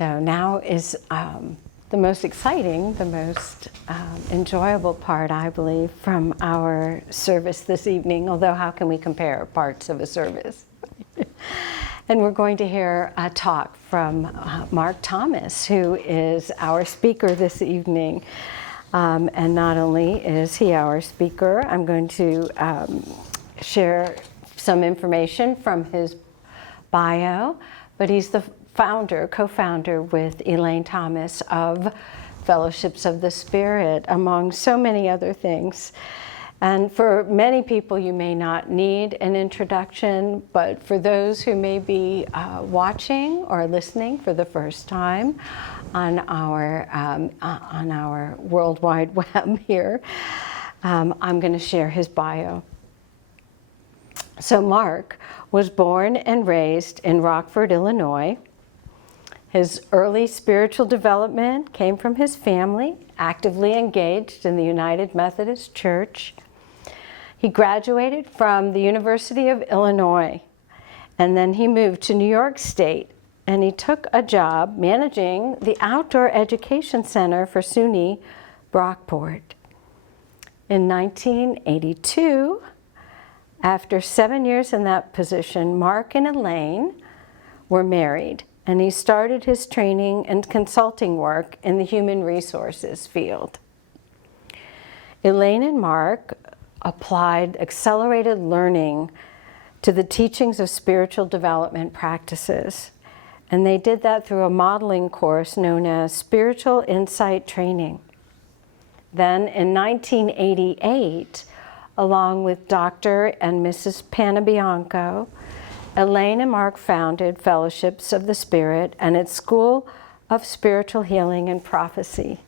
So now is the most exciting, the most enjoyable part, I believe, from our service this evening, although how can we compare parts of a service? And we're going to hear a talk from Mark Thomas, who is our speaker this evening. And not only is he our speaker, I'm going to share some information from his bio, but he's the co-founder with Elaine Thomas of Fellowships of the Spirit, among so many other things. And for many people, you may not need an introduction, but for those who may be watching or listening for the first time on our World Wide Web here, I'm going to share his bio. So Mark was born and raised in Rockford, Illinois. His early spiritual development came from his family, actively engaged in the United Methodist Church. He graduated from the University of Illinois, and then he moved to New York State, and he took a job managing the Outdoor Education Center for SUNY Brockport. In 1982, after 7 years in that position, Mark and Elaine were married, and he started his training and consulting work in the human resources field. Elaine and Mark applied accelerated learning to the teachings of spiritual development practices. And they did that through a modeling course known as Spiritual Insight Training. Then in 1988, along with Dr. and Mrs. Panabianco, Elaine and Mark founded Fellowships of the Spirit and its School of Spiritual Healing and Prophecy.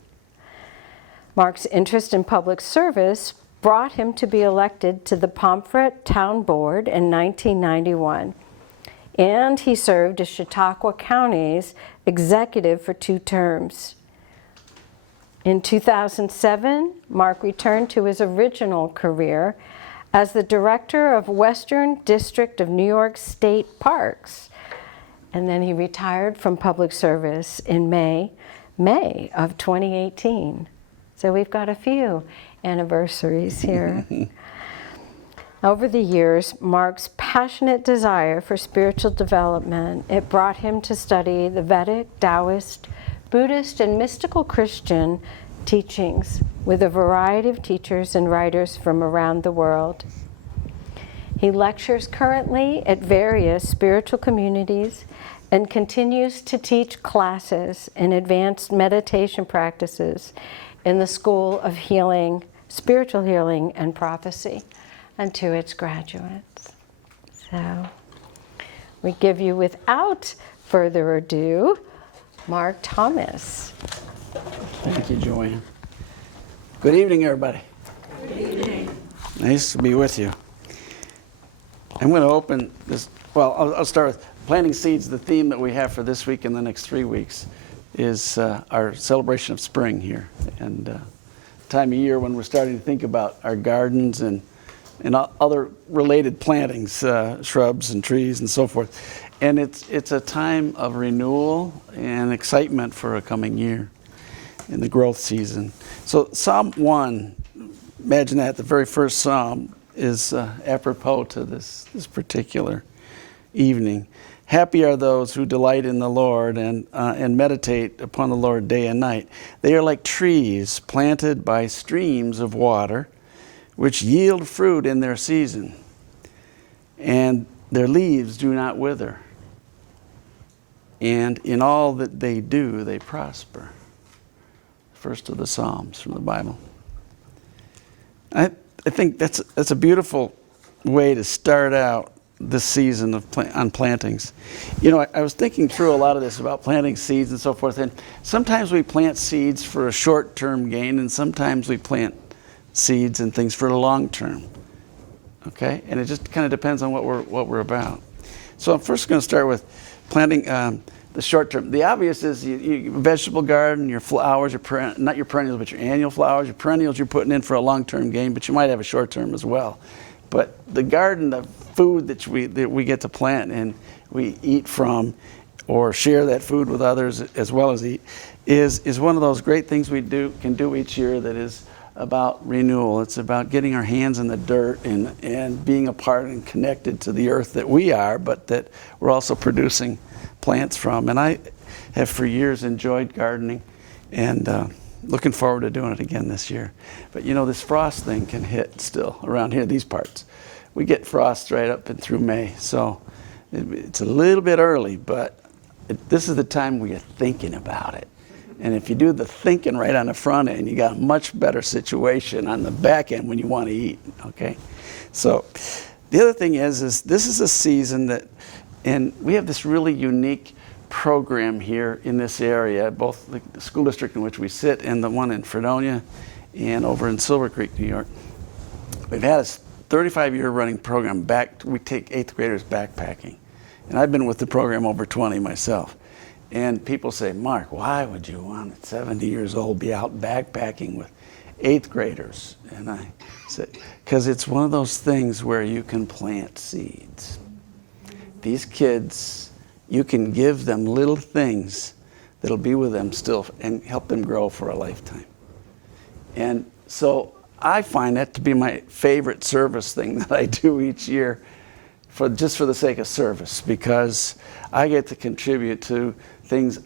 Mark's interest in public service brought him to be elected to the Pomfret Town Board in 1991, and he served as Chautauqua County's executive for 2 terms. In 2007, Mark returned to his original career as the director of Western District of New York State Parks, and then he retired from public service in May of 2018. So we've got a few anniversaries here. Over the years, Mark's passionate desire for spiritual development, it brought him to study the Vedic, Taoist, Buddhist, and mystical Christian teachings with a variety of teachers and writers from around the world. He lectures currently at various spiritual communities and continues to teach classes in advanced meditation practices in the School of Healing, Spiritual Healing and Prophecy, and to its graduates. So we give you, without further ado, Mark Thomas. Thank you, Joanne. Good evening, everybody. Good evening. Nice to be with you. I'm going to open this, well, I'll start with planting seeds. The theme that we have for this week and the next 3 weeks is our celebration of spring here, and time of year when we're starting to think about our gardens and other related plantings, shrubs and trees and so forth. And it's a time of renewal and excitement for a coming year in the growth season. So Psalm 1, imagine that, the very first psalm is apropos to this particular evening. Happy are those who delight in the Lord and meditate upon the Lord day and night. They are like trees planted by streams of water, which yield fruit in their season, and their leaves do not wither. And in all that they do, they prosper. First of the Psalms from the Bible. I think that's a beautiful way to start out this season of on plantings. You know, I was thinking through a lot of this about planting seeds and so forth, and sometimes we plant seeds for a short-term gain, and sometimes we plant seeds and things for a long term. Okay, and it just kind of depends on what we're about. So I'm first going to start with planting the short term. The obvious is you vegetable garden, your flowers, not your perennials, but your annual flowers. Your perennials you're putting in for a long-term gain, but you might have a short-term as well. But the garden, the food that we get to plant and we eat from, or share that food with others as well as eat, is one of those great things we can do each year that is about renewal. It's about getting our hands in the dirt and being a part and connected to the earth that we are, but that we're also producing plants from. And I have for years enjoyed gardening, and looking forward to doing it again this year. But you know, this frost thing can hit still around here, these parts. We get frost right up and through May, so it's a little bit early, but this is the time we are thinking about it. And if you do the thinking right on the front end, you got a much better situation on the back end when you want to eat, okay? So the other thing is this is a season that, and we have this really unique program here in this area, both the school district in which we sit and the one in Fredonia and over in Silver Creek, New York. We've had a 35-year running program. We take 8th graders backpacking. And I've been with the program over 20 myself. And people say, Mark, why would you want at 70 years old be out backpacking with 8th graders? And I said, because it's one of those things where you can plant seeds. These kids, you can give them little things that'll be with them still and help them grow for a lifetime. And so I find that to be my favorite service thing that I do each year, just for the sake of service, because I get to contribute to things.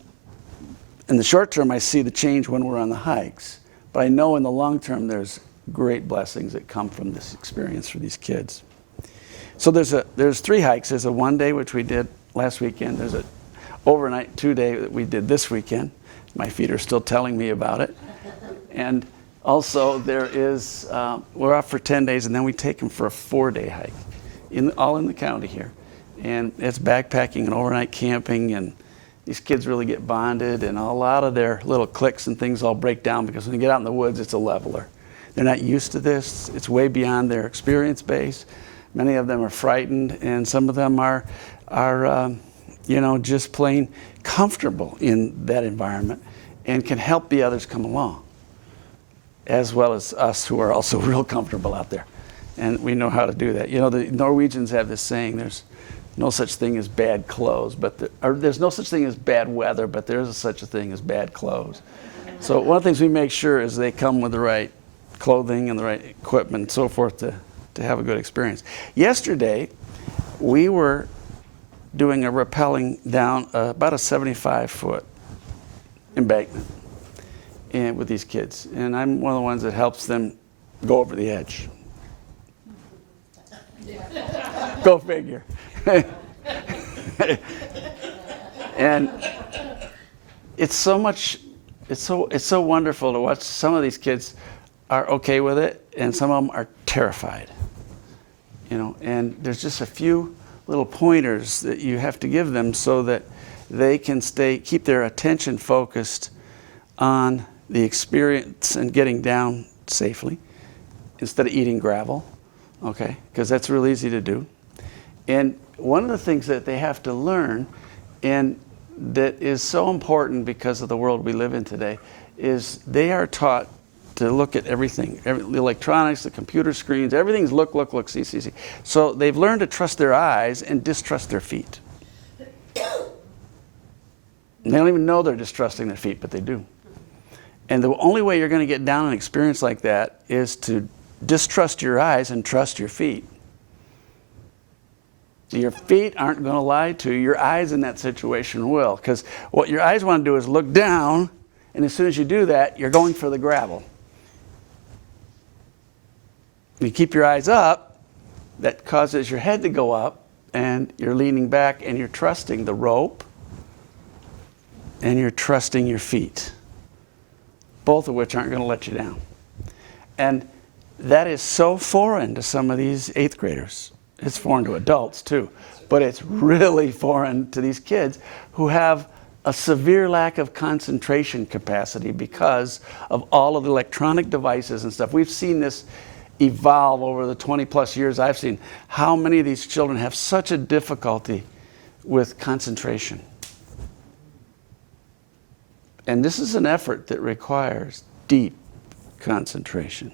In the short term, I see the change when we're on the hikes, but I know in the long term there's great blessings that come from this experience for these kids. So there's 3 hikes. There's a 1-day, which we did last weekend. There's a overnight 2-day that we did this weekend. My feet are still telling me about it. And also there is, we're off for 10 days, and then we take them for a 4-day hike, all in the county here. And it's backpacking and overnight camping, and these kids really get bonded, and a lot of their little cliques and things all break down because when you get out in the woods, it's a leveler. They're not used to this. It's way beyond their experience base. Many of them are frightened, and some of them are just plain comfortable in that environment and can help the others come along, as well as us who are also real comfortable out there. And we know how to do that. You know, the Norwegians have this saying, there's no such thing as bad clothes, there's no such thing as bad weather, but there is such a thing as bad clothes. So one of the things we make sure is they come with the right clothing and the right equipment and so forth to have a good experience. Yesterday, we were doing a rappelling down about a 75-foot embankment and with these kids. And I'm one of the ones that helps them go over the edge. Go figure. And it's so wonderful to watch. Some of these kids are okay with it, and some of them are terrified. You know, and there's just a few little pointers that you have to give them so that they can keep their attention focused on the experience and getting down safely instead of eating gravel, okay? Because that's real easy to do. And one of the things that they have to learn, and that is so important because of the world we live in today, is they are taught to look at everything, the electronics, the computer screens, everything's look, see. So they've learned to trust their eyes and distrust their feet. And they don't even know they're distrusting their feet, but they do. And the only way you're going to get down an experience like that is to distrust your eyes and trust your feet. Your feet aren't going to lie to you. Your eyes in that situation will. Because what your eyes want to do is look down, and as soon as you do that, you're going for the gravel. You keep your eyes up, that causes your head to go up, and you're leaning back, and you're trusting the rope, and you're trusting your feet, both of which aren't going to let you down. And that is so foreign to some of these 8th graders. It's foreign to adults too, but it's really foreign to these kids who have a severe lack of concentration capacity because of all of the electronic devices and stuff. We've seen this evolve over the 20 plus years I've seen. How many of these children have such a difficulty with concentration? And this is an effort that requires deep concentration.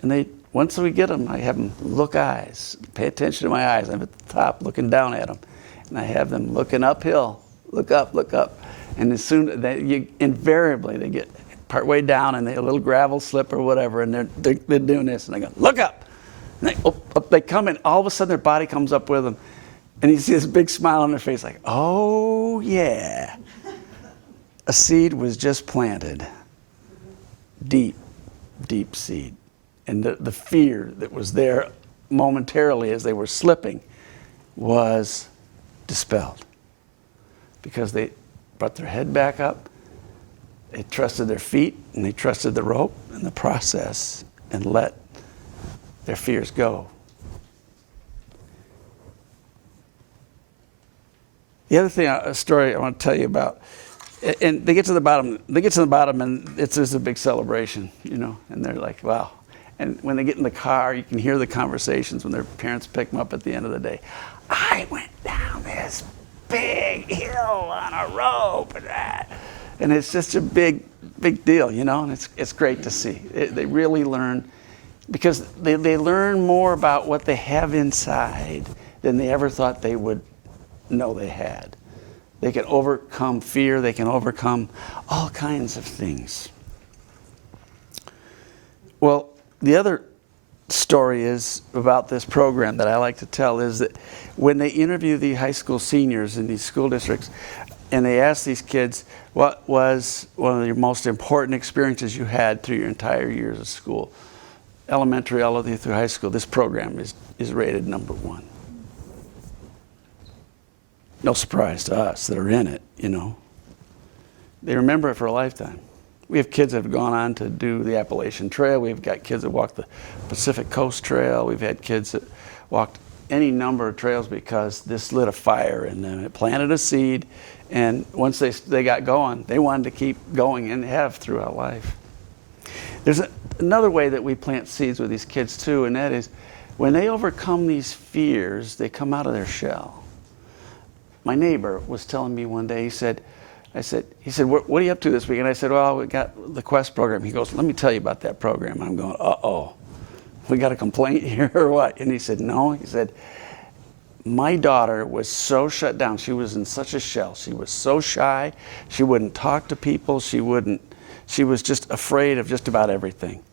And once we get them, I have them look eyes, pay attention to my eyes. I'm at the top looking down at them. And I have them looking uphill, look up, look up. And as soon invariably they get partway down and a little gravel slip or whatever, and they're doing this, and I go, look up. And up they come, and all of a sudden their body comes up with them. And you see this big smile on their face like, oh yeah, a seed was just planted. Deep, deep seed. And the fear that was there momentarily as they were slipping was dispelled. Because they brought their head back up, they trusted their feet, and they trusted the rope and the process, and let their fears go. The other thing, a story I want to tell you about, and they get to the bottom, and there's a big celebration, and they're like, wow. And when they get in the car, you can hear the conversations when their parents pick them up at the end of the day. I went down this big hill on a rope, and it's just a big deal, and it's great to see. They really learn, because they learn more about what they have inside than they ever thought they would know they had. They can overcome fear. They can overcome all kinds of things. Well, the other story is about this program that I like to tell is that when they interview the high school seniors in these school districts, and they ask these kids, what was one of your most important experiences you had through your entire years of school? Elementary all the way through high school, this program is rated number 1. No surprise to us that are in it, They remember it for a lifetime. We have kids that have gone on to do the Appalachian Trail. We've got kids that walked the Pacific Coast Trail. We've had kids that walked any number of trails because this lit a fire in them. It planted a seed, and once they got going, they wanted to keep going and have throughout life. There's another way that we plant seeds with these kids too, and that is when they overcome these fears, they come out of their shell. My neighbor was telling me one day, he said, what are you up to this week? And I said, well, we got the Quest program. He goes, let me tell you about that program. And I'm going, uh-oh, we got a complaint here or what? And he said, no. He said, my daughter was so shut down. She was in such a shell. She was so shy. She wouldn't talk to people. She was just afraid of just about everything.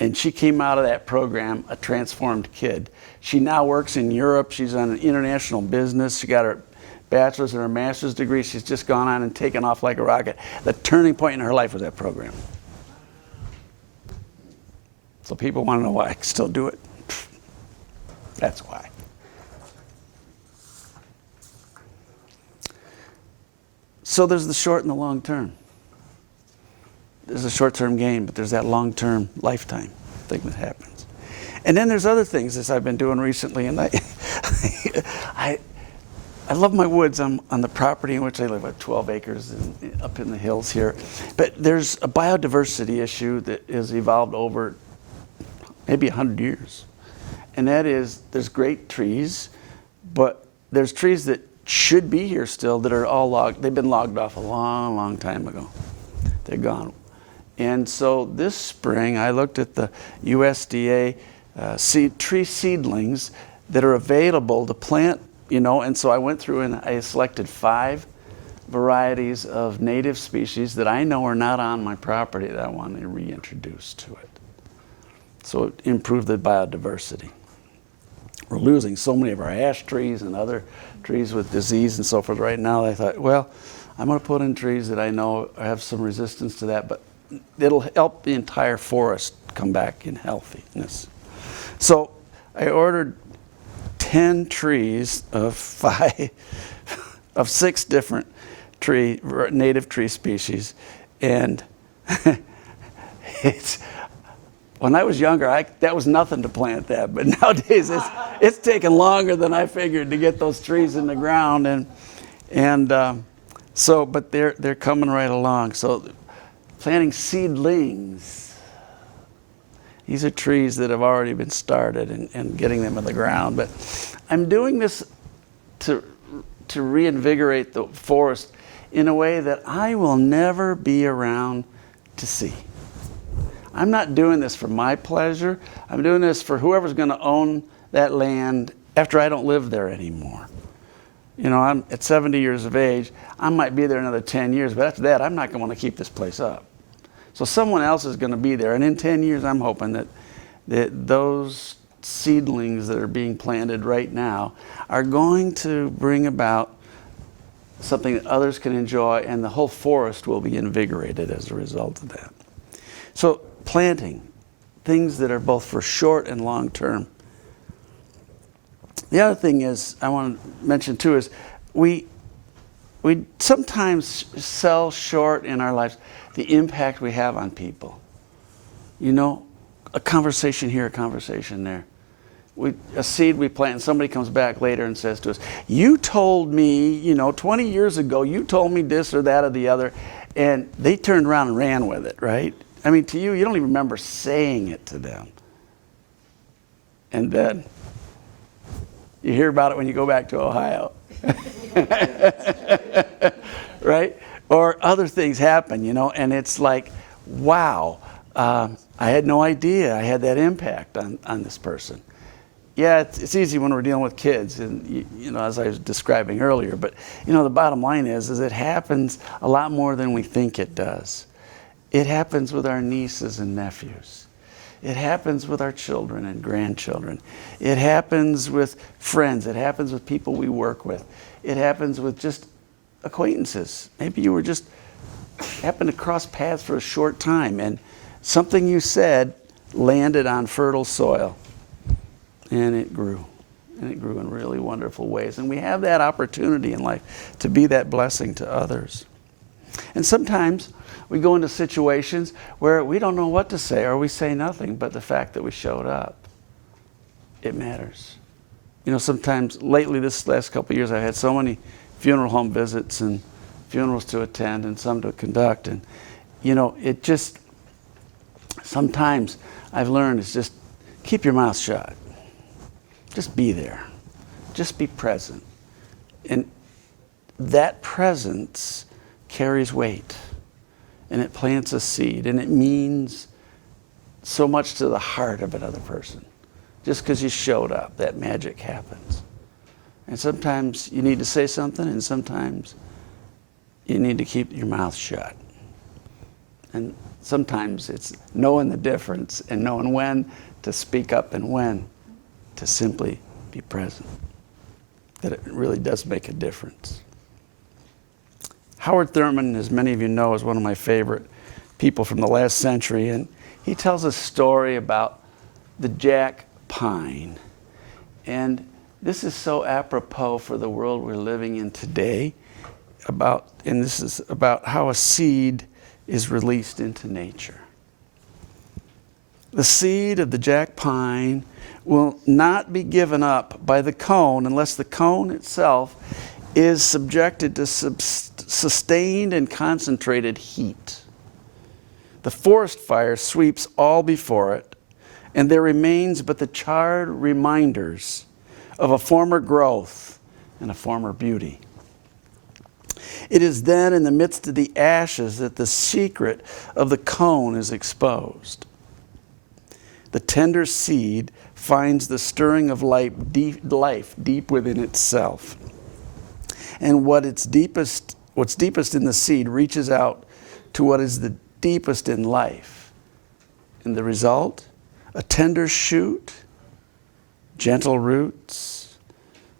And she came out of that program a transformed kid. She now works in Europe. She's on an international business. She got her bachelor's and her master's degree. She's just gone on and taken off like a rocket. The turning point in her life was that program. So people want to know why I can still do it. That's why. So there's the short and the long term. There's a short-term gain, but there's that long-term lifetime thing that happens. And then there's other things as I've been doing recently, and I love my woods on the property in which I live, about 12 acres up in the hills here. But there's a biodiversity issue that has evolved over maybe 100 years. And that is, there's great trees, but there's trees that should be here still that are all logged. They've been logged off a long, long time ago. They're gone. And so this spring, I looked at the USDA tree seedlings that are available to plant, and so I went through and I selected 5 varieties of native species that I know are not on my property that I want to reintroduce to it. So it improved the biodiversity. We're losing so many of our ash trees and other trees with disease and so forth right now. I thought, well, I'm going to put in trees that I know have some resistance to that, but it'll help the entire forest come back in healthiness. So I ordered 10 trees of 6 different native tree species, and when I was younger, that was nothing to plant that, but nowadays it's taken longer than I figured to get those trees in the ground, but they're coming right along. So planting seedlings. These are trees that have already been started and getting them in the ground. But I'm doing this to reinvigorate the forest in a way that I will never be around to see. I'm not doing this for my pleasure. I'm doing this for whoever's going to own that land after I don't live there anymore. You know, I'm at 70 years of age. I might be there another 10 years, but after that, I'm not going to want to keep this place up. So someone else is going to be there. And in 10 years, I'm hoping that those seedlings that are being planted right now are going to bring about something that others can enjoy, and the whole forest will be invigorated as a result of that. So planting things that are both for short and long term. The other thing is, I want to mention too, is we sometimes sell short in our lives the impact we have on people. You know, a conversation here, a conversation there. A seed we plant, and somebody comes back later and says to us, you told me, 20 years ago, you told me this or that or the other, and they turned around and ran with it, right? I mean, to you, you don't even remember saying it to them. And then you hear about it when you go back to Ohio. Right? Or other things happen, and it's like, wow, I had no idea I had that impact on this person. Yeah, it's easy when we're dealing with kids, and as I was describing earlier, but the bottom line is it happens a lot more than we think it does. It happens with our nieces and nephews. It happens with our children and grandchildren. It happens with friends. It happens with people we work with. It happens with just acquaintances. Maybe you were just happened to cross paths for a short time, and something you said landed on fertile soil. And it grew. And it grew in really wonderful ways. And we have that opportunity in life to be that blessing to others. And sometimes we go into situations where we don't know what to say, or we say nothing, but the fact that we showed up, it matters. Sometimes lately, this last couple of years, I've had so many funeral home visits and funerals to attend and some to conduct. And, it just, sometimes I've learned is just keep your mouth shut. Just be there. Just be present. And that presence carries weight. And it plants a seed. And it means so much to the heart of another person. Just because you showed up, that magic happens. And sometimes you need to say something, and sometimes you need to keep your mouth shut. And sometimes it's knowing the difference and knowing when to speak up and when to simply be present. That it really does make a difference. Howard Thurman, as many of you know, is one of my favorite people from the last century, and he tells a story about the jack pine. And this is so apropos for the world we're living in today, and this is about how a seed is released into nature. The seed of the jack pine will not be given up by the cone unless the cone itself is subjected to sustained and concentrated heat. The forest fire sweeps all before it, and there remains but the charred reminders of a former growth and a former beauty. It is then in the midst of the ashes that the secret of the cone is exposed. The tender seed finds the stirring of life deep within itself. And what's deepest in the seed reaches out to what is the deepest in life. And the result, a tender shoot, gentle roots,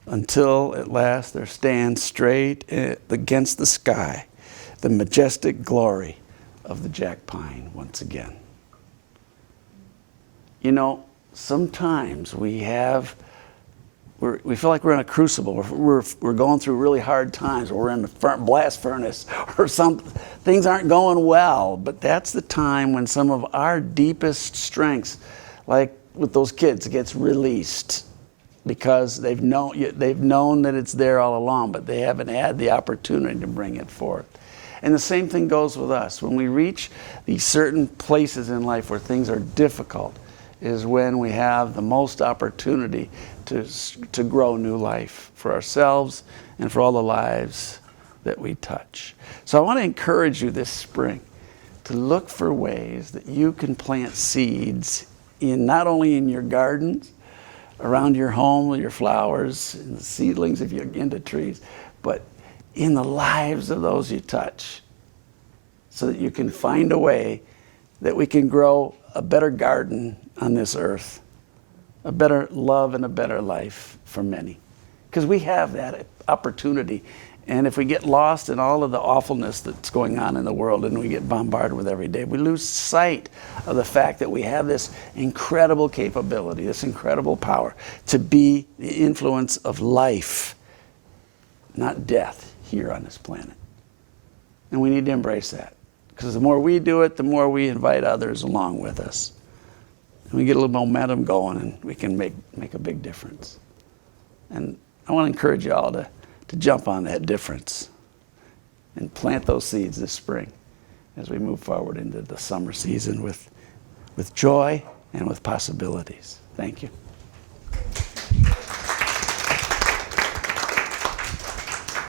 until at last there stands straight against the sky the majestic glory of the jack pine once again. Sometimes we feel like we're in a crucible. We're going through really hard times, or we're in a blast furnace, or things aren't going well. But that's the time when some of our deepest strengths, like with those kids, gets released because they've known that it's there all along, but they haven't had the opportunity to bring it forth. And the same thing goes with us. When we reach these certain places in life where things are difficult, is when we have the most opportunity to grow new life for ourselves and for all the lives that we touch. So I want to encourage you this spring to look for ways that you can plant seeds not only in your gardens, around your home, your flowers, and the seedlings if you're into trees, but in the lives of those you touch, so that you can find a way that we can grow a better garden on this earth, a better love and a better life for many. Because we have that opportunity. And if we get lost in all of the awfulness that's going on in the world and we get bombarded with every day, we lose sight of the fact that we have this incredible capability, this incredible power to be the influence of life, not death, here on this planet. And we need to embrace that. Because the more we do it, the more we invite others along with us. And we get a little momentum going and we can make a big difference. And I want to encourage you all to jump on that difference and plant those seeds this spring as we move forward into the summer season with joy and with possibilities. Thank you.